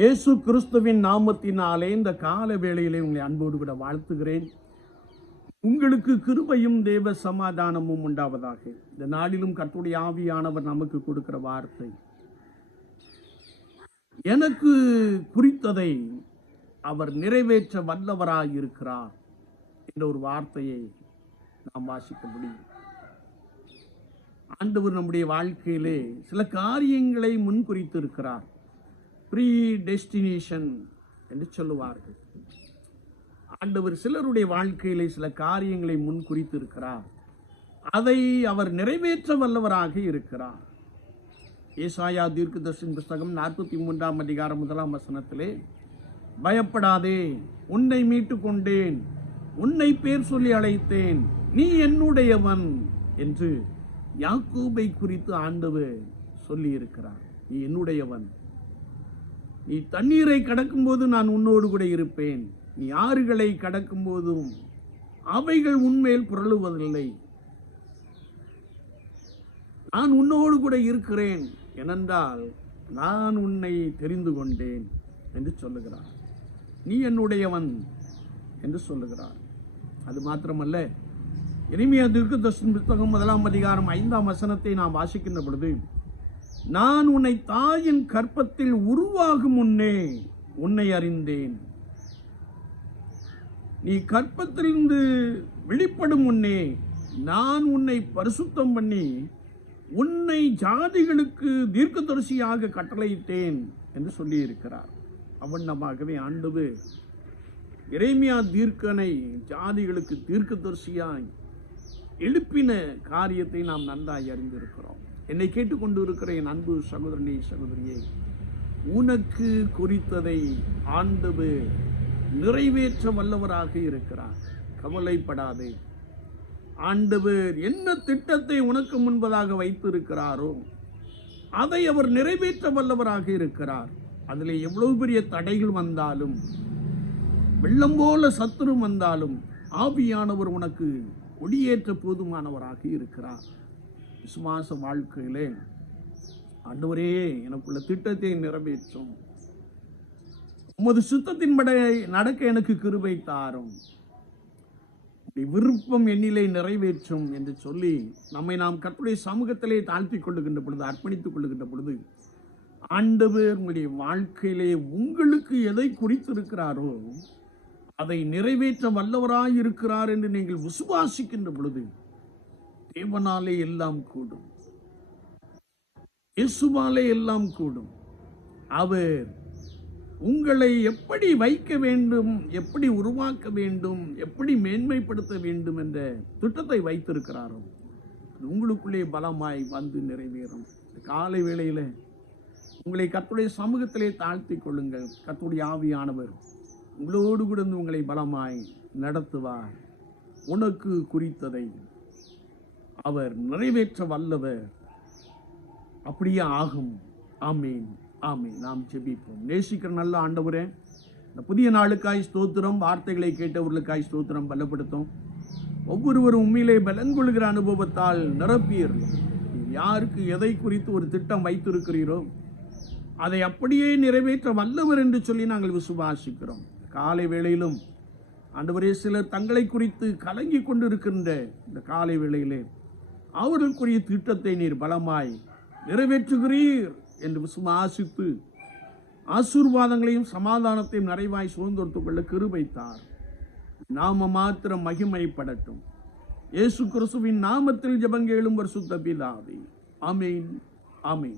இயேசு கிறிஸ்துவின் நாமத்தினாலே இந்த கால வேளையிலே உங்களை அன்போடு கூட வாழ்த்துகிறேன். உங்களுக்கு கிருபையும் தேவ சமாதானமும் உண்டாவதாக. இந்த நாளிலும் கர்த்தருடைய ஆவியானவர் நமக்கு கொடுக்கிற வார்த்தை, எனக்கு குறித்ததை அவர் நிறைவேற்ற வல்லவராய் இருக்கிறார் என்ற ஒரு வார்த்தையை நாம் வாசிக்க முடியும். ஆண்டவர் நம்முடைய வாழ்க்கையிலே சில காரியங்களை முன்குறித்து இருக்கிறார். ப்ரீ டெஸ்டினேஷன் என்று சொல்லுவார்கள். ஆண்டவர் சிலருடைய வாழ்க்கையிலே சில காரியங்களை முன்குறித்து இருக்கிறார். அதை அவர் நிறைவேற்ற வல்லவராக இருக்கிறார். ஏசாயா தீர்க்கதரிசியின் புஸ்தகம் 43 அதிகாரம் 1 வசனத்திலே, பயப்படாதே, உன்னை மீட்டு கொண்டேன், உன்னை பேர் சொல்லி அழைத்தேன், நீ என்னுடையவன் என்று யாக்கோபை குறித்து ஆண்டவர் சொல்லி இருக்கிறார். நீ என்னுடையவன், நீ தண்ணீரை கடக்கும் போது நான் உன்னோடு கூட இருப்பேன், நீ ஆறுகளை கடக்கும் போதும் அவைகள் உன்மேல் புரளுவதில்லை, நான் உன்னோடு கூட இருக்கிறேன், ஏனென்றால் நான் உன்னை தெரிந்து கொண்டேன் என்று சொல்லுகிறார். நீ என்னுடையவன் என்று சொல்லுகிறார். அது மாத்திரமல்ல, எரேமியா தீர்க்கதரிசியின் புத்தகம் 1 அதிகாரம் 5 வசனத்தை நாம் வாசிக்கின்ற பொழுது, நான் உன்னை தாயின் கற்பத்தில் உருவாகும் முன்னே உன்னை அறிந்தேன், நீ கற்பத்திலிருந்து வெளிப்படும் முன்னே நான் உன்னை பரிசுத்தம் பண்ணி உன்னை ஜாதிகளுக்கு தீர்க்கதரிசியாக கட்டளையிட்டேன் என்று சொல்லி இருக்கிறார். அவண்ணமாகவே ஆண்டவர் எரேமியா தீர்க்கனை ஜாதிகளுக்கு தீர்க்கதரிசியாய் எழுப்பின காரியத்தை நாம் நன்றாய் அறிந்திருக்கிறோம். என்னை கேட்டுக்கொண்டு இருக்கிற என் அன்பு சகோதரனே, சகோதரியே, உனக்கு குறித்ததை ஆண்டவர் நிறைவேற்ற வல்லவராக இருக்கிறார். கவலைப்படாதே. ஆண்டவர் என்ன திட்டத்தை உனக்கு முன்பதாக வைத்திருக்கிறாரோ அதை அவர் நிறைவேற்ற வல்லவராக இருக்கிறார். அதில் எவ்வளவு பெரிய தடைகள் வந்தாலும், வெள்ளம் போல சத்துரு வந்தாலும், ஆவியானவர் உனக்கு ஒளியேற்ற போதுமானவராக இருக்கிறார். விசுவாச வாழ்க்கையிலே, ஆண்டவரே எனக்குள்ள திட்டத்தை நிறைவேற்றும், உமது சுத்தத்தின்படி நடக்க எனக்கு கிருபை தாரும், விருப்பம் என்னிலே நிறைவேற்றும் என்று சொல்லி நம்மை நாம் கர்த்தருடைய சமூகத்திலே தாழ்த்தி கொள்ளுகின்ற பொழுது, அர்ப்பணித்துக் கொள்ளுகின்ற பொழுது, ஆண்டவர் உங்களுடைய வாழ்க்கையிலே உங்களுக்கு எதை குறித்திருக்கிறாரோ அதை நிறைவேற்ற வல்லவராய் இருக்கிறார் என்று நீங்கள் விசுவாசிக்கின்ற பொழுது தேவனாலே எல்லாம் கூடும், இயேசுவாலே எல்லாம் கூடும். அவர் உங்களை எப்படி வைக்க வேண்டும், எப்படி உருவாக்க வேண்டும், எப்படி மேன்மைப்படுத்த வேண்டும் என்ற திட்டத்தை வைத்திருக்கிறாரோ அது உங்களுக்குள்ளே பலமாய் வந்து நிறைவேறும். காலை வேளையில உங்களை கர்த்தருடைய சமூகத்திலே தாழ்த்தி கொள்ளுங்கள். கர்த்தருடைய ஆவியானவர் உங்களோடு கூட உங்களை பலமாய் நடத்துவார். உனக்கு குறித்ததை அவர் நிறைவேற்ற வல்லவர். அப்படியே ஆகும். ஆமீன், ஆமீன். நாம் ஜெபிப்போம். நேசிக்கிற நல்ல ஆண்டவரே, இந்த புதிய நாளுக்காய் ஸ்தோத்திரம். வார்த்தைகளை கேட்டவர்களுக்காய் ஸ்தோத்திரம். பலப்படுத்தும். ஒவ்வொருவரும் உண்மையிலே பலன்கொள்கிற அனுபவத்தால் நிரப்பீர். யாருக்கு எதை குறித்து ஒரு திட்டம் வைத்திருக்கிறீரோ அதை அப்படியே நிறைவேற்ற வல்லவர் என்று சொல்லி நாங்கள் விசுவாசிக்கிறோம். காலை வேளையிலும் ஆண்டவரே, சிலர் தங்களை குறித்து கலங்கி கொண்டிருக்கின்ற இந்த காலை வேளையிலே அவர்களுக்குரிய திட்டத்தை நீர் பலமாய் நிறைவேற்றுகிறீர் என்று விசுவாசித்து ஆசீர்வாதங்களையும் சமாதானத்தையும் நிறைவாய் சுதந்திரத்துக் கொள்ள கிருபைத்தார். நாம மாத்திரம் மகிமைப்படட்டும். இயேசு கிறிஸ்துவின் நாமத்தில் ஜெபங்கேளும் பரிசுத்த பிதாவே. ஆமென், ஆமென்.